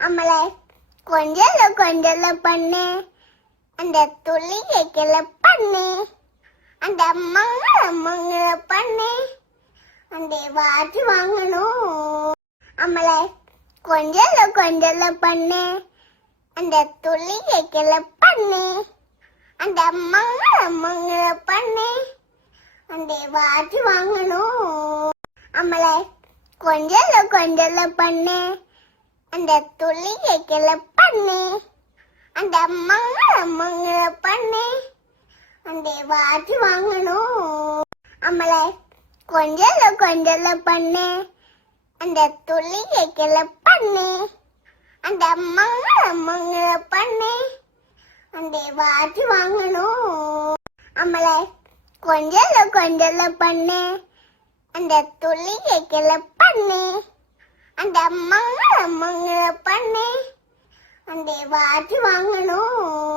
நம்மளை கொஞ்சல பண்ணு, அந்த துள்ளி கேட்கல பண்ணு, அந்த மங்கள பண்ணு, அந்த வாட்டி வாங்கணும். நம்மளை கொஞ்சல பண்ணு, அந்த துள்ளி கேட்கல பண்ணு, அந்த மங்கள பண்ணு, அந்த வாட்டி வாங்கணும். நம்மளை கொஞ்சல பண்ணு, அந்த துள்ளி கேட்கல பண்ணு, அந்த மங்கள பண்ணு, அந்த வாட்டி வாங்கணும். நம்மளை கொஞ்சல பண்ணு, அந்த துள்ளி கேட்கல பண்ணு, அந்த மங்கள பண்ணு, அந்த வாட்டி வாங்கணும். நம்மளை கொஞ்சல பண்ணு, அந்த துள்ளி கேட்கல பண்ணு, அந்த மங்கள பண்ணு, அந்த வாட்டி வாங்கணும்.